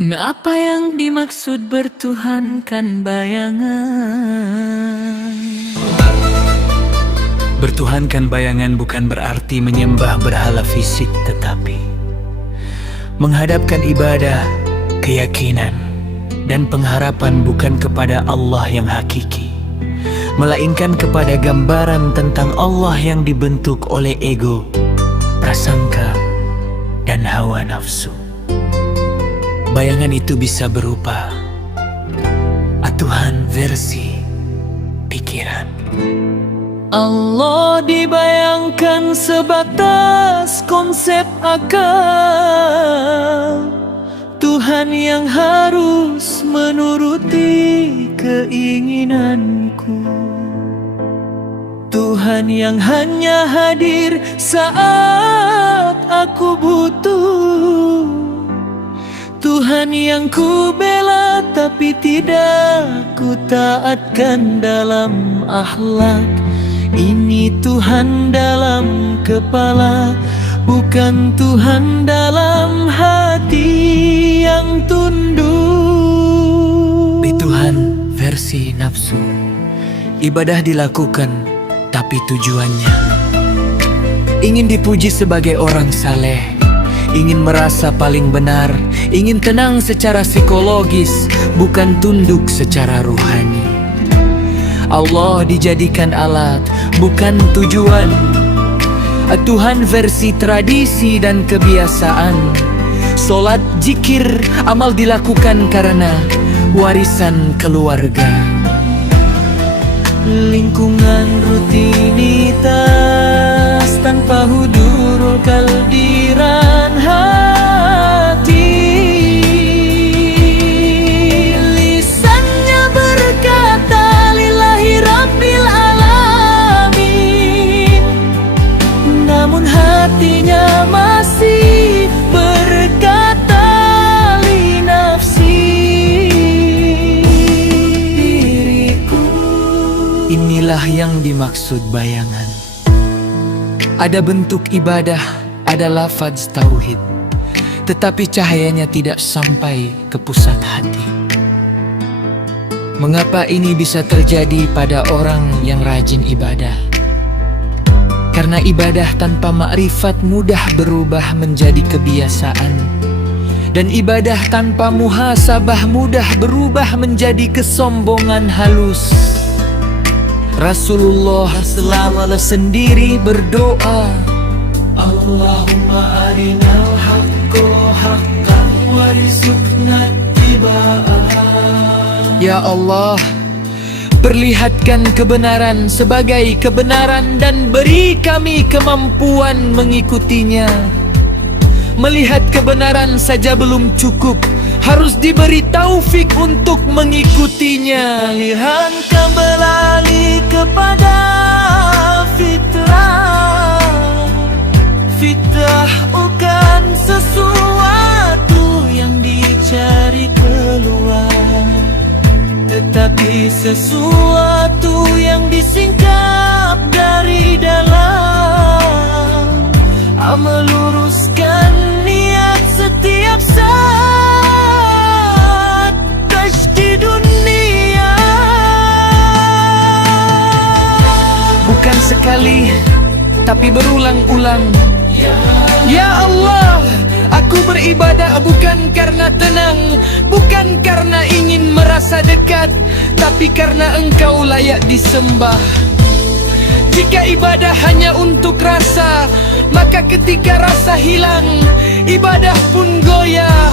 Apa yang dimaksud bertuhankan bayangan? Bertuhankan bayangan bukan berarti menyembah berhala fisik, tetapi menghadapkan ibadah, keyakinan, dan pengharapan bukan kepada Allah yang hakiki, melainkan kepada gambaran tentang Allah yang dibentuk oleh ego, prasangka, dan hawa nafsu. Bayangan itu bisa berupa atuhan versi pikiran. Allah dibayangkan sebatas konsep akal, Tuhan yang harus menuruti keinginanku, Tuhan yang hanya hadir saat aku butuh, Tuhan yang ku bela tapi tidak ku taatkan dalam akhlak. Ini Tuhan dalam kepala, bukan Tuhan dalam hati yang tunduk. Di Tuhan versi nafsu, ibadah dilakukan tapi tujuannya ingin dipuji sebagai orang saleh, ingin merasa paling benar, ingin tenang secara psikologis, bukan tunduk secara ruhani. Allah dijadikan alat, bukan tujuan. Tuhan versi tradisi dan kebiasaan. Solat, zikir, amal dilakukan karena warisan keluarga. Lingkungan rutinitas tanpa hudurul kaldiran hati. Lisannya berkata lillahi rabbil alamin, namun hatinya masih berkata li nafsi. Inilah yang dimaksud bayangan. Ada bentuk ibadah, ada lafaz tauhid, tetapi cahayanya tidak sampai ke pusat hati. Mengapa ini bisa terjadi pada orang yang rajin ibadah? Karena ibadah tanpa makrifat mudah berubah menjadi kebiasaan, dan ibadah tanpa muhasabah mudah berubah menjadi kesombongan halus. Rasulullah selama sendiri berdoa, Allahumma arinal haqqo haqqan warzuqna ittiba'ah. Ya Allah, perlihatkan kebenaran sebagai kebenaran dan beri kami kemampuan mengikutinya. Melihat kebenaran saja belum cukup, harus diberi taufik untuk mengikutinya. Pilihan kembali kepada fitrah. Fitrah bukan sesuatu yang dicari keluar, tetapi sesuatu yang disingkap dari dalam. Meluruskan niat setiap saat di dunia. Bukan sekali, tapi berulang-ulang. Ya Allah, aku beribadah bukan karena tenang, bukan karena ingin merasa dekat, tapi karena Engkau layak disembah. Jika ibadah hanya untuk rasa, maka ketika rasa hilang, ibadah pun goyah.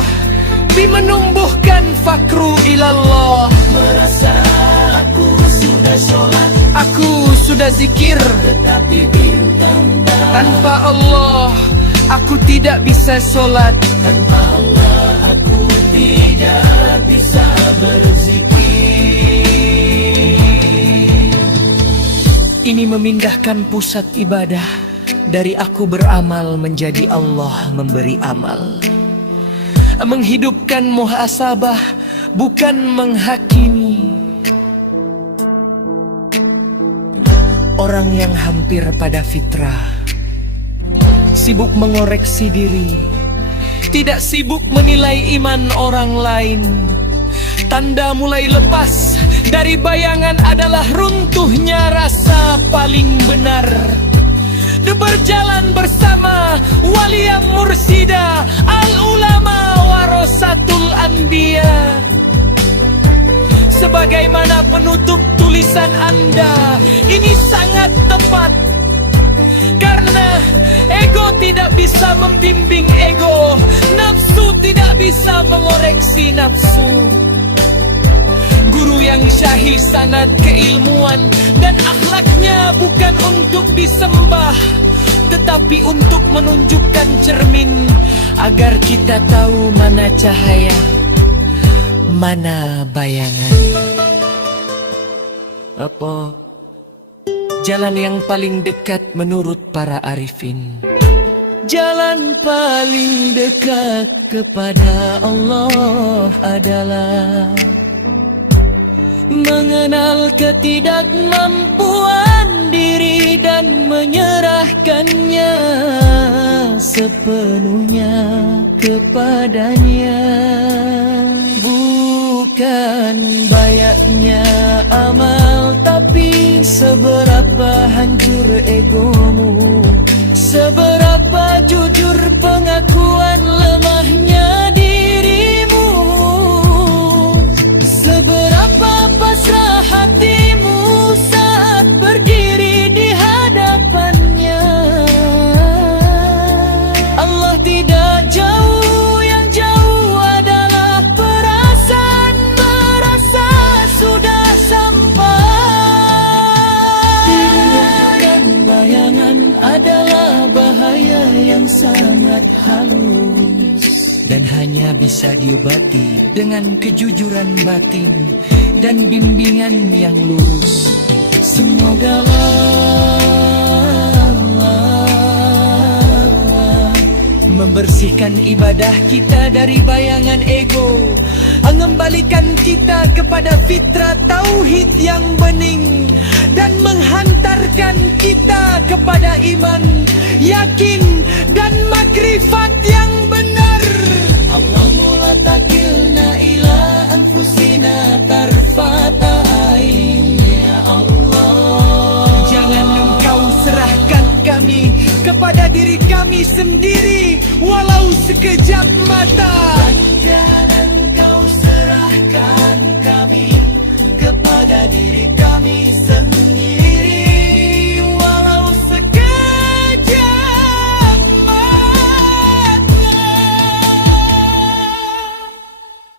Menumbuhkan fakru ilallah. Merasa aku sudah sholat, aku sudah zikir, tetapi bintang tanpa Allah aku tidak bisa sholat. Tanpa Allah aku tidak bisa berzikir. Ini memindahkan pusat ibadah dari aku beramal menjadi Allah memberi amal. Menghidupkan muhasabah, bukan menghakimi. Orang yang hampir pada fitrah, sibuk mengoreksi diri, tidak sibuk menilai iman orang lain. Tanda mulai lepas dari bayangan adalah runtuhnya rasa paling benar. Berjalan bersama wali yang mursida, al-ulama warasatul anbiya. Sebagaimana penutup tulisan Anda, ini sangat tepat. Karena ego tidak bisa membimbing ego, nafsu tidak bisa mengoreksi nafsu. Guru yang syahih sanad keilmuan dan akhlaknya bukan untuk disembah, tetapi untuk menunjukkan cermin agar kita tahu mana cahaya, mana bayangan. Apa jalan yang paling dekat menurut para arifin? Jalan paling dekat kepada Allah adalah mengenal ketidakmampuan diri dan menyerahkannya sepenuhnya kepadanya. Bukan banyaknya amal, tapi seberapa hancur egomu, seberapa jujur pengakuan lemahnya dirimu, seberapa pasrah hatimu saat berdiri di hadapannya. Allah tidak jauh, yang jauh adalah perasaan merasa sudah sampai. Dan bayangan adalah bahaya yang sangat halus dan hanya bisa diobati dengan kejujuran batin dan bimbingan yang lurus. Semoga Allah membersihkan ibadah kita dari bayangan ego, mengembalikan kita kepada fitrah tauhid yang bening, dan menghantarkan kita kepada iman, yakin, dan makrifat yang benar. Allahumma la takilna ila anfusina tarfata ain, ya Allah. Jangan engkau serahkan kami kepada diri kami sendiri walau sekejap mata.